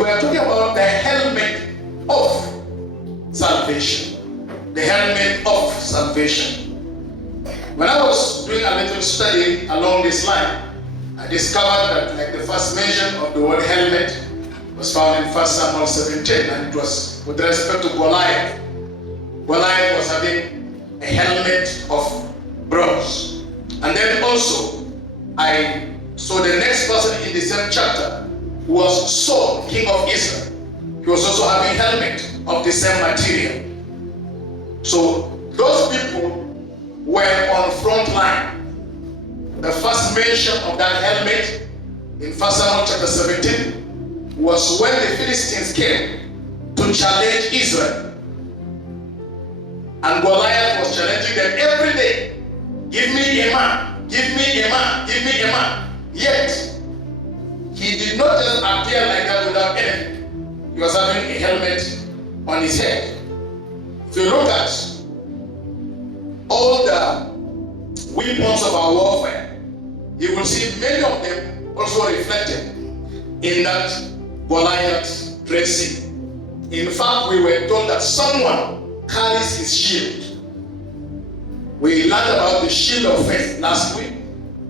We are talking about the helmet of salvation. The helmet of salvation. When I was doing a little study along this line, I discovered that like the first mention of the word helmet was found in 1 Samuel 17, and it was with respect to Goliath. Goliath was having a helmet of bronze. And then also, I saw the next person in the same chapter was Saul, king of Israel. He was also having a helmet of the same material. So those people were on front line. The first mention of that helmet in 1 Samuel chapter 17 was when the Philistines came to challenge Israel. And Goliath was challenging them every day. Give me a man, give me a man, give me a man. Yet, he did not just appear like that without anything. He was having a helmet on his head. If you look at all the weapons of our warfare, you will see many of them also reflected in that Goliath dressing. In fact, we were told that someone carries his shield. We learned about the shield of faith last week.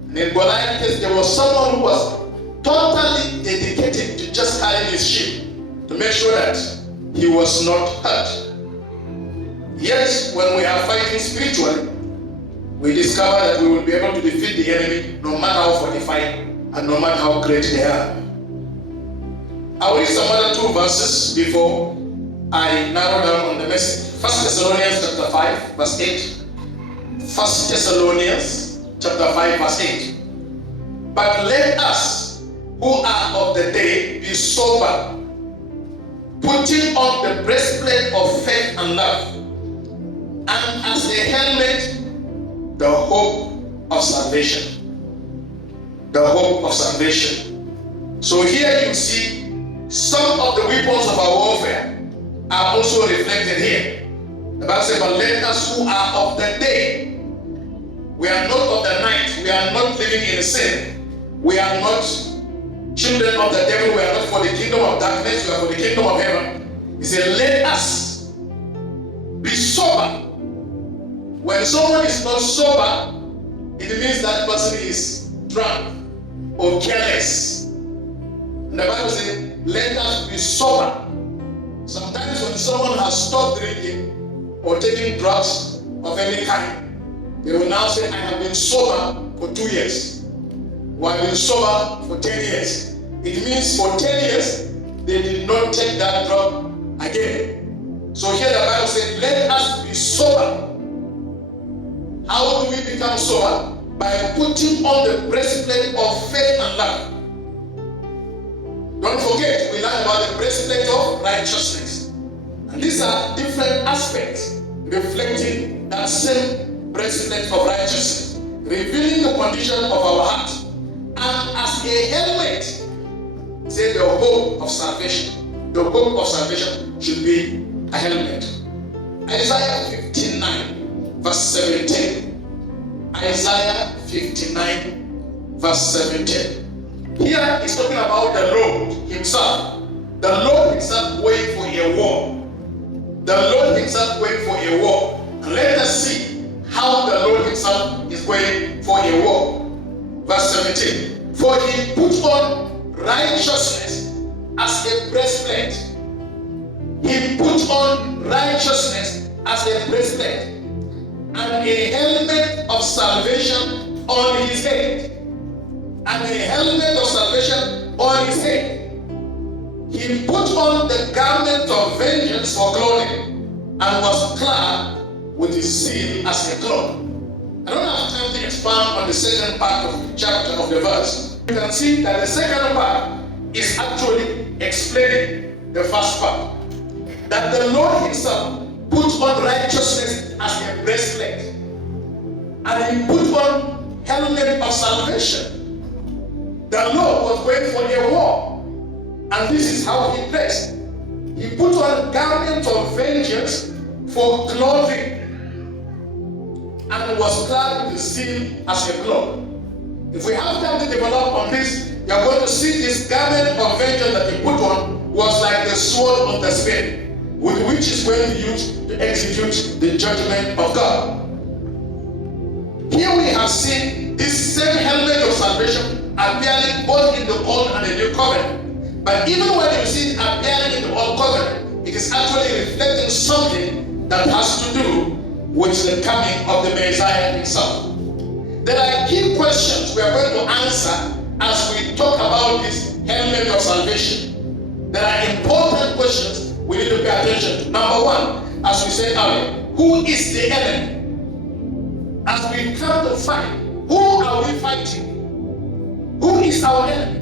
And in Goliath case, there was someone who was totally dedicated to just carrying his shield to make sure that he was not hurt. Yes, when we are fighting spiritually, we discover that we will be able to defeat the enemy no matter how fortified and no matter how great they are. I will read some other two verses before I narrow down on the message. 1 Thessalonians chapter 5 verse 8. 1 Thessalonians chapter 5 verse 8. But let us who are of the day be sober, putting on the breastplate of faith and love, and as a helmet, the hope of salvation. The hope of salvation. So here you see some of the weapons of our warfare are also reflected here. The Bible says, but let us who are of the day. We are not of the night. We are not living in sin. We are not children of the devil. We are not for the kingdom of darkness. We are for the kingdom of heaven. He said, let us be sober. When someone is not sober, it means that person is drunk or careless. And the Bible says, let us be sober. Sometimes when someone has stopped drinking or taking drugs of any kind, they will now say, I have been sober for 2 years. Or I've been sober for 10 years. It means for 10 years, they did not take that drug again. So here the Bible says, let us be sober. How do we become sober? By putting on the breastplate of faith and love. Don't forget, we learned about the breastplate of righteousness. And these are different aspects reflecting that same breastplate of righteousness, revealing the condition of our heart. And as a helmet, say the hope of salvation. The hope of salvation should be a helmet. Isaiah 59, verse 17. Isaiah 59, verse 17. Here he's talking about the Lord himself. The Lord himself going for a war. The Lord himself going for a war. And let us see how the Lord himself is going for a war. Verse 17. For he put on righteousness as a breastplate. He put on righteousness as a breastplate, and a helmet of salvation on his head. And a helmet of salvation on his head. He put on the garment of vengeance for clothing, and was clad with his zeal as a cloak. I don't have time to expand on the second part of the chapter of the verse. You can see that the second part is actually explaining the first part. That the Lord himself put on righteousness as a breastplate, and he put on helmet of salvation. The Lord was going for a war, and this is how he dressed. He put on garment of vengeance for clothing, and was clad with zeal as a cloak. If we have time to develop on this, you are going to see this garment of vengeance that he put on was sword of the Spirit, with which is going to be used to execute the judgment of God. Here we have seen this same helmet of salvation appearing both in the Old and the New Covenant. But even when you see it appearing in the Old Covenant, it is actually reflecting something that has to do with the coming of the Messiah himself. There are key questions we are going to answer as we talk about this helmet of salvation. There are important questions we need to pay attention to. Number one, as we said earlier, who is the enemy? As we come to fight, who are we fighting? Who is our enemy?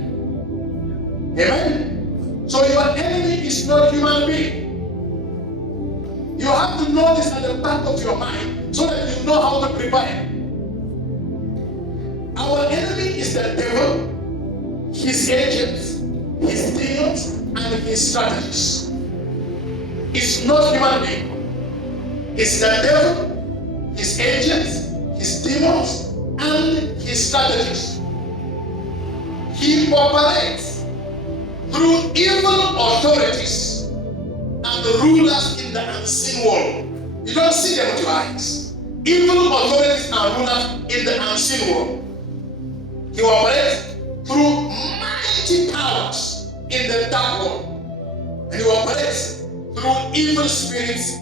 Amen? So your enemy is not human being. You have to know this at the back of your mind so that you know how to prepare. Our enemy is the devil, his agents, his demons, and his strategies. It's not human being. It's the devil, his agents, his demons, and his strategies. He operates through evil authorities and the rulers in the unseen world. You don't see them with your eyes. Evil authorities and rulers in the unseen world. He operates through mighty powers in the dark world. And he operates through evil spirits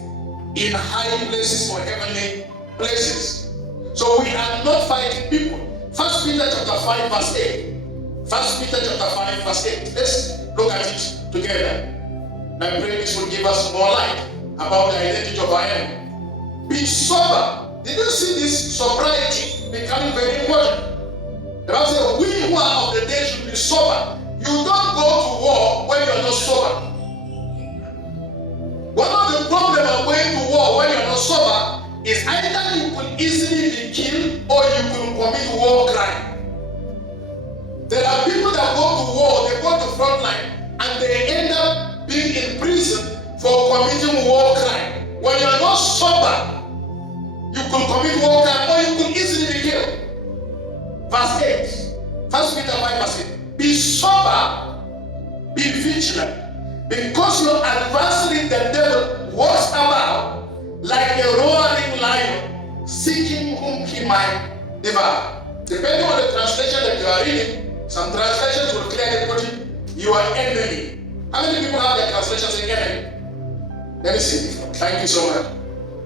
in high places or heavenly places. So we are not fighting people. 1 Peter chapter 5 verse 8. 1 Peter chapter 5 verse 8. Let's look at it together. I pray this will give us more light about the identity of our enemy. Be sober. Did you see this sobriety becoming very important? The Bible says, we who are of the day should be sober. You don't go to war when you're not sober. One of the problems of going to war when you're not sober is either you could easily be killed or you could commit war crime. There are people that go to war, they go to front line, and they end up being in prison for committing war crime. When you're not sober, you could commit war crime or you could easily be killed. Verse 8. 1 Peter 5 verse 8. Be sober, be vigilant, because your adversary, the devil, walks about like a roaring lion, seeking whom he might devour. Depending on the translation that you are reading, some translations will clearly put it, your enemy. How many people have their translation saying enemy? Let me see. Thank you so much.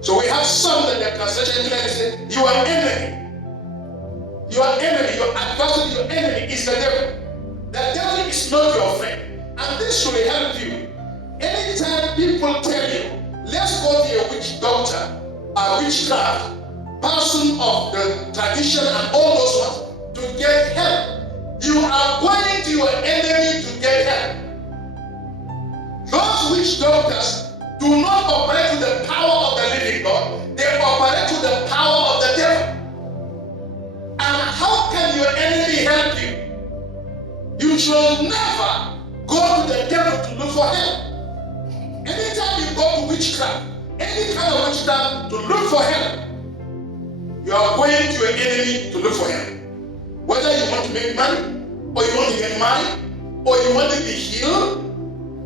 So we have some that their translation clearly says, your enemy. Your enemy, your adversary, your enemy is the devil. The devil is not your friend. And this should help you. Anytime people tell you, let's go to a witch doctor, a witchcraft, person of the tradition and all those ones to get help, you are going to your enemy to get help. Those witch doctors do not operate with the power of the living God. They operate with the power of the devil. And how can your enemy help you? You should never go to the devil to look for help. Anytime you go to witchcraft, any kind of witchcraft to look for help, you are going to your enemy to look for help. Whether you want to make money, or you want to get married, or you want to be healed,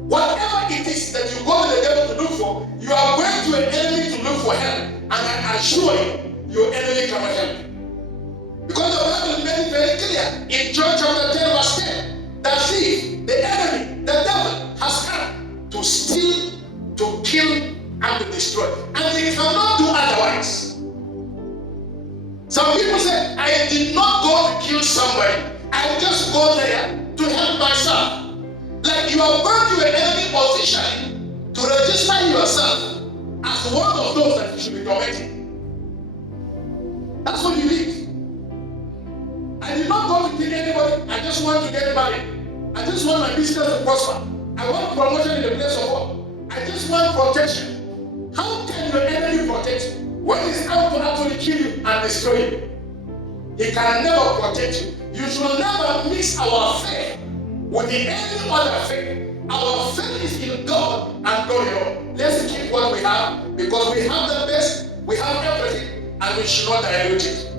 whatever it is that you go to the devil to look for, you are going to your enemy to look for help. And I assure you, your enemy cannot help you. Because the Bible made it very clear in John chapter 10 verse 10 that he, the enemy, the devil, has come to steal, to kill, and to destroy. And he cannot do otherwise. Some people say, I did not go to kill somebody. I just go there to help myself. Like you are going to an enemy position to register yourself as one of those that you should be tormenting. That's what you need. I did not go to kill anybody. I just want to get married. I just want my business to prosper. I want promotion in the place of work. I just want protection. How can your enemy protect you when he's out to actually kill you and destroy you? He can never protect you. You should never mix our faith with any other faith. Our faith is in God and God alone. Let's keep what we have because we have the best, we have everything, and we should not dilute it.